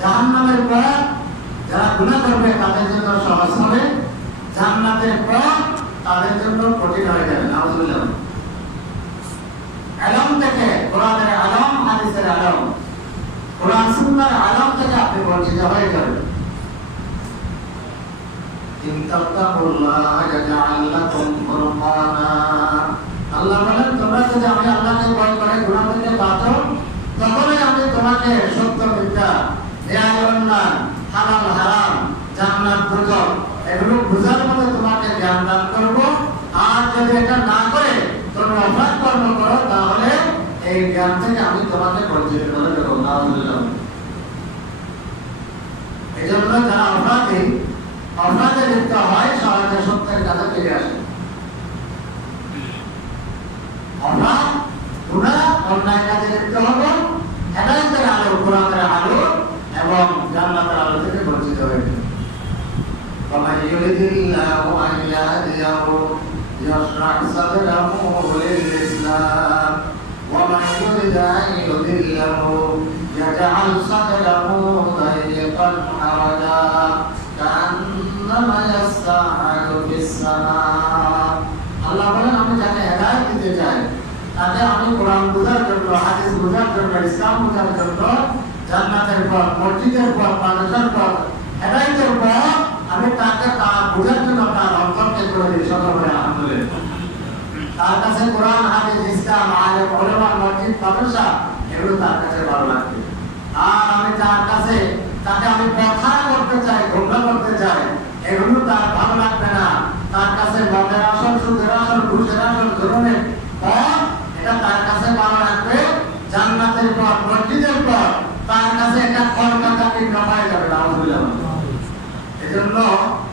সকলের নাম জাহান্নামের যারা গুণা করবে তাদের জন্য সহজ হবে। জান্নাতের পর তাদের জন্য কঠিন হয়ে যাবে, নাউজুবিল্লাহ। আলম থেকে কোরআনের আলম, হাদিসের আলম। কোরআন সুন্নাহর আলম থেকে আপনি বঞ্চিত হয়ে যাবেন। আল্লাহ বলেন, তোমরা যদি আমি আল্লাহকে ভয় করে, গুনাহ থেকে বাঁচো, তখনই আমি তোমাকে সত্য মিথ্যা ন্যায় অন্যায় হালাল হারাম, জান্নাত দুজক এগুলো বুঝার মতো তোমাকে জ্ঞান দান করব। আর যদি এটা না করে তুমি অপরাধ কর্ম করো, তাহলে এই জ্ঞান থেকে আমি তোমাকে বঞ্চিত করে দেবো। এই জন্য যারা অপরাধী, অপরাধে লিপ্ত হয়, সহজে সত্যের কাছে ফিরে আসে। অপরাধ গুণা يرد الله أن يهديه يشرح صدره للإسلام ومن يرد أن يضله يجعل صدره ضيقا حرجا كأنما يصعد في السماء আল্লাহ বলেন আমি যাকে হেদায়ত দিতে চাই তাকে আমি কোরআন বোঝার জন্য হাদিস বোঝার জন্য ইসলাম বোঝার জন্য জান্নাতের পর মসজিদের পর মানুষের পর হেদায়তের পর আমি তাকে তা বোঝার জন্য তার অন্তরকে করে দিই সকলে আলহামদুলিল্লাহ তার কাছে কোরআন, হাদিস, ইসলাম ওলামা মসজিদ এগুলো তার কাছে ভালো আর আমি তার কাছে, তাকে আমি কথা করতে চাই করতে চাই, এগুলো তার ভালো লাগবে না। তার কাছে মদের আসল, সুদের আসল, ঘুষের আসল ধরনের পথ, এটা তার কাছে ভালো লাগবে। জান্নাতের পর মসজিদের পর তার কাছে একটা কলকাতা কিংবা পাই যাবে আলহামদুলিল্লাহ এজন্য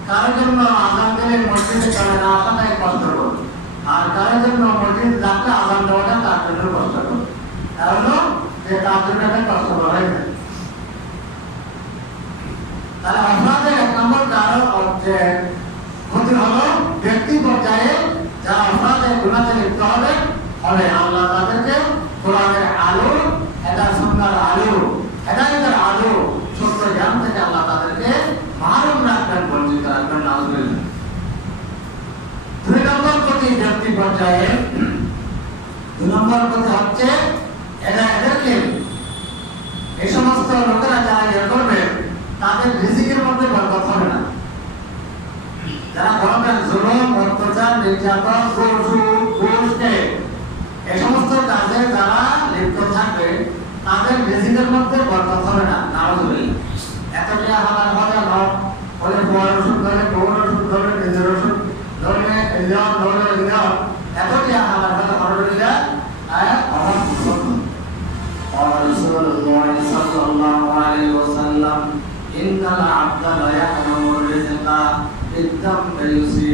কারোর জন্য আজান দিলে মসজিদে না আসাটাই কষ্টকর আর কারোর জন্য মসজিদ ডাকলে আজান দেওয়াটা তার জন্য কষ্টকর। কারণ যে তার জন্য একটা কষ্টকর হয়ে যায় তাহলে অপরাধের এক নম্বর কারণ হচ্ছে, ক্ষতি হলো ব্যক্তি পর্যায়ে যারা অপরাধে গুণাতে লিপ্ত হবে হবে আল্লাহ তাদেরকে কোরআনের আলো হেদার সন্ধ্যার আলো হেদায়তের আলো সত্য জ্ঞান থেকে আল্লাহ তাদেরকে মারুম রাখবেন বঞ্চিত রাখবেন নাউজুবিল্লাহ দুই নম্বর প্রতি ব্যক্তি পর্যায়ে? দুই নম্বর কথা হচ্ছে, এরা এদেরকে এই সমস্ত লোকেরা যারা ইয়ে করবে, তাদের রিজিকের মধ্যে বরকত হবে না। যারা অত্যাচার, নির্যাতন সমস্ত কাজে যারা লিপ্ত থাকবে, তাদের রিজিকের মধ্যে বরকত হবে না। নাউজুবিল্লাহ এতটা হালাল হবে না। বলে বড় ওষুধ ধরে বড় ওষুধ ধরে নিজের ওষুধ ধরে الله صلى الله عليه وسلم إن العبد لا يحرم الرزق بالذنب يصيب